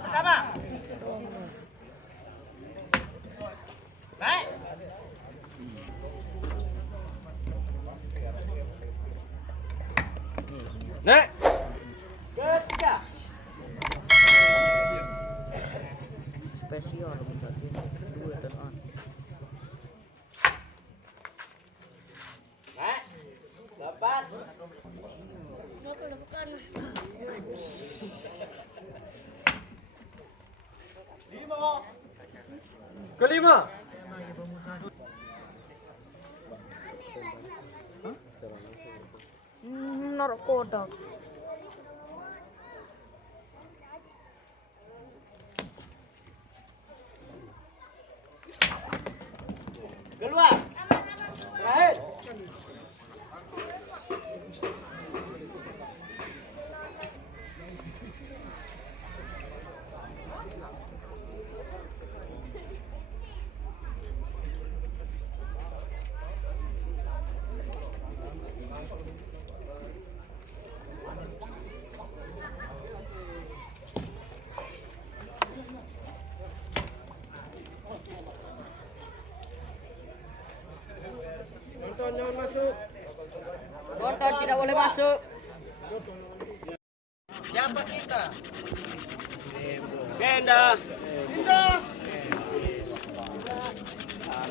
Pertama. Baik. Nek. Ketiga. Spesial berarti 2 dan on. Nek. 8. Kelima. Naruh kodak. Keluar. Terakhir. Jangan masuk. Tonton tidak boleh masuk. Siapa kita? Benda. Benda.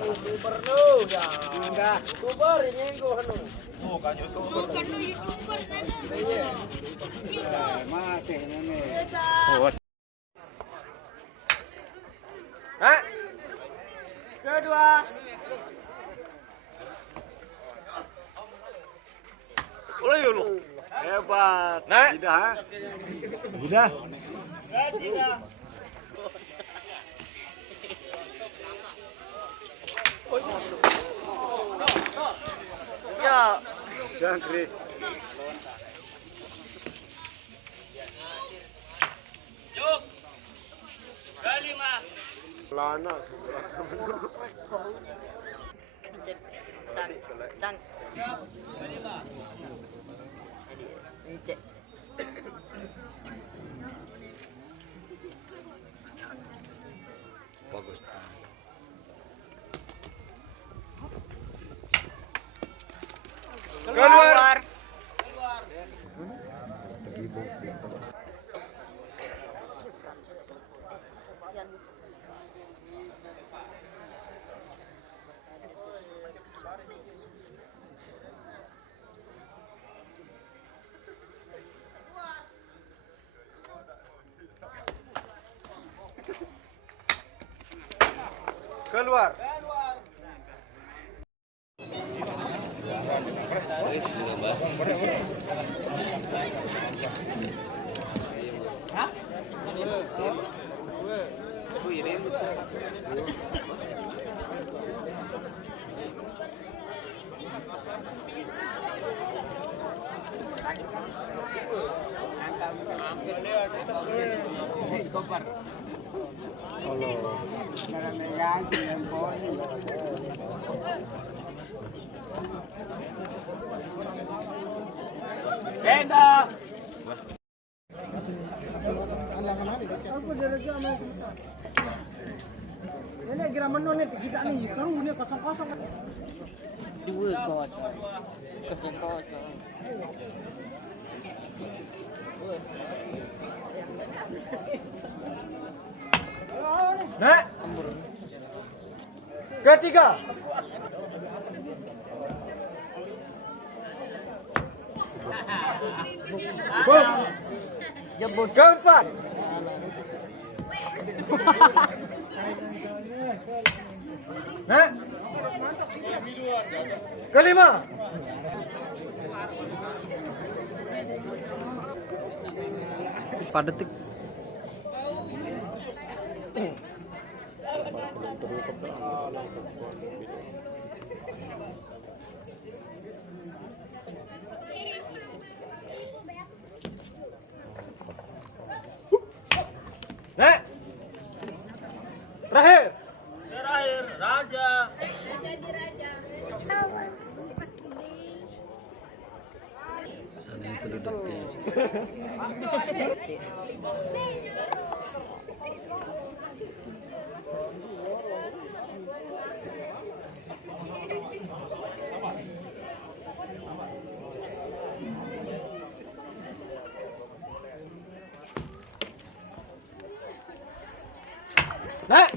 Gubernur ya. Enggak. Kubar ini gubernur. Oh, kan YouTuber. Bukan YouTuber sana. Iya. Mati ini. Oh. Hah? Kedua. Boleh dulu. Hebat. Nah. Tidak. Tidak. Tidak. Ya. Jangkrik. Juk. Kelima. Lana. Sang. Kelima. Ini cek. Bagus. Keluar. Keluar. Benda. Ini kira menonnya kita nih seru nih kosong-kosong. 2-0. Kosong-kosong. Nah. Ketiga. Jebus. Keempat. Nah. Kelima. Pada detik. Nah. Terakhir. Terakhir raja. Jadi raja. Sana itu detik. Nah.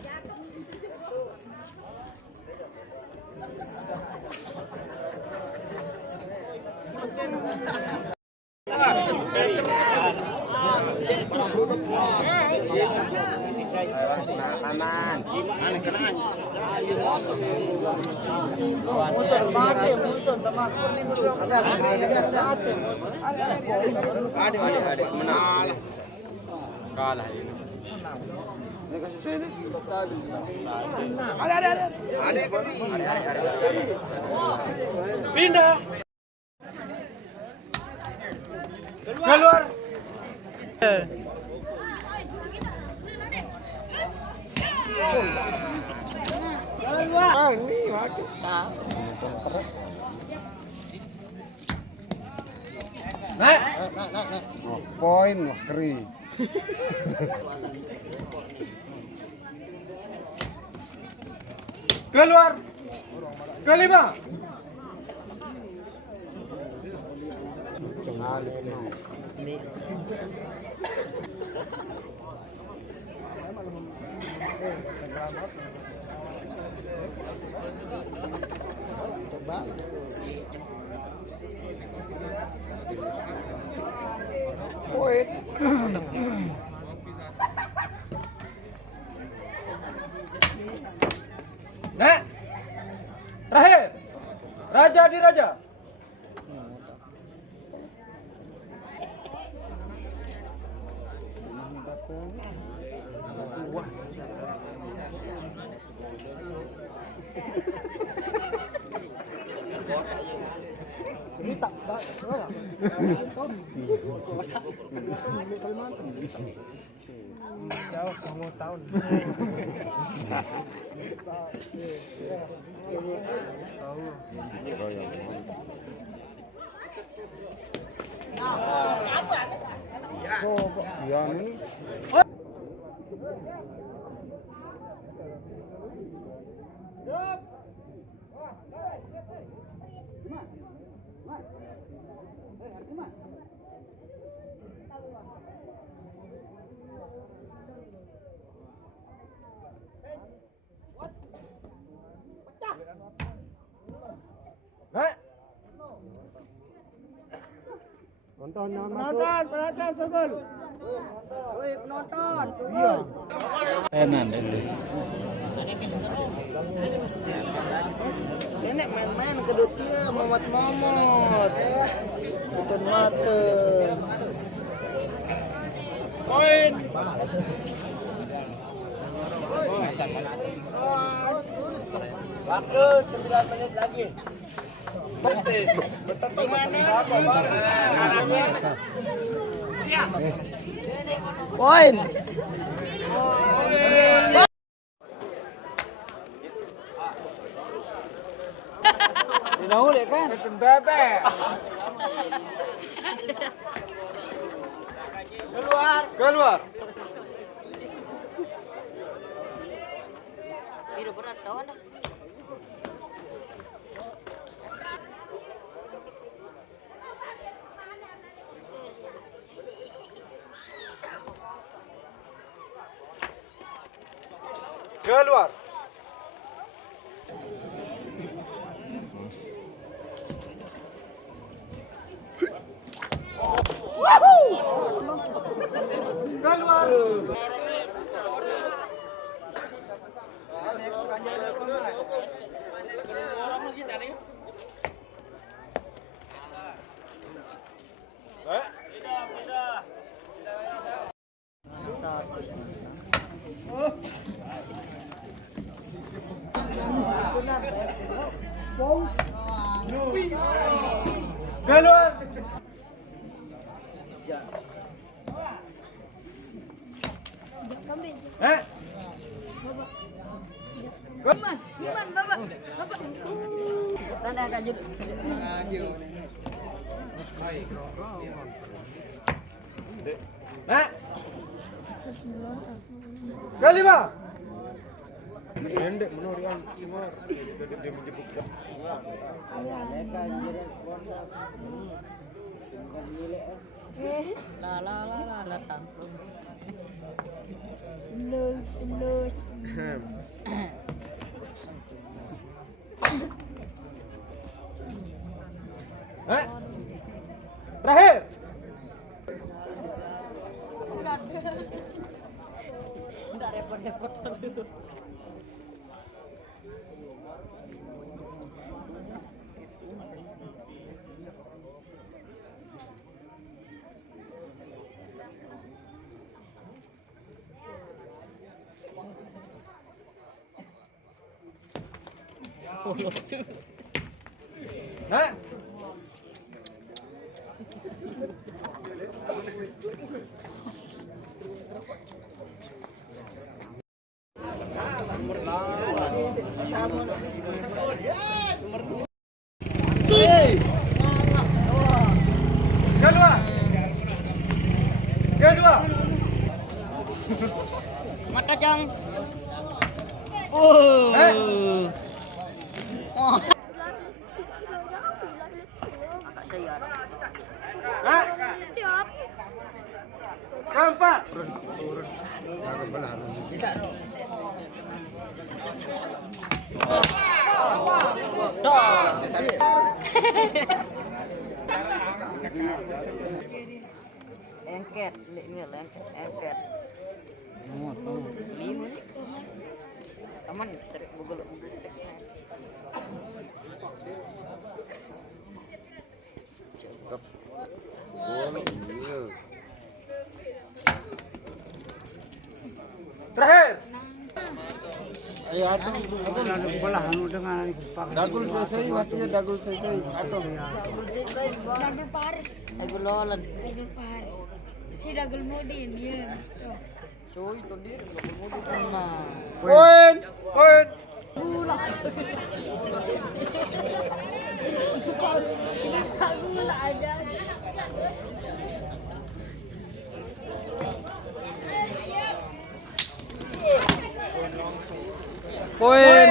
Adik menang. Kalah ini. Ini kasih sini. Ada. Pindah. Keluar. Nah. Poin wah keri. Keluar. Kelima. Poin. Nah. Terakhir. Raja di raja. Ini tak dah. Jauh 10 tahun. Ya ini. Nah. Penonton, Sogol. Woi, penonton. Iya. Enan itu. Nenek main-main kedut dia momot-momot. Utun mate. Poin. Waktu 9 menit lagi. Poin. Dahulu kan? Bebek. Keluar. Biru berat kawan dah. Keluar. Keluar. Keluar. Iman, Bapak. Tanda lanjut. Nah. Kelima. Pendek menurian timur. Jadi dia menjebuk. La tangklung. Lulus. Terakhir. Enggak repot-repot itu. Hah? Kedua. Kedua. Mata Jang. Oh. Oh. Agak sayar. Hah? Siap. Keempat. Engket, ini engket. Lima nih. Aman sering bugel. Cakep. Terakhir. Ayo atuh bola anu dengan dagul selesai waktunya dagul selesai atuh. Dagul Paris. Aku lolan. Dagul Paris. Si Dagul Modin, ya. Cuy, itu dia mau tenang. Poin. Poin. Aku nggak ada. Poin.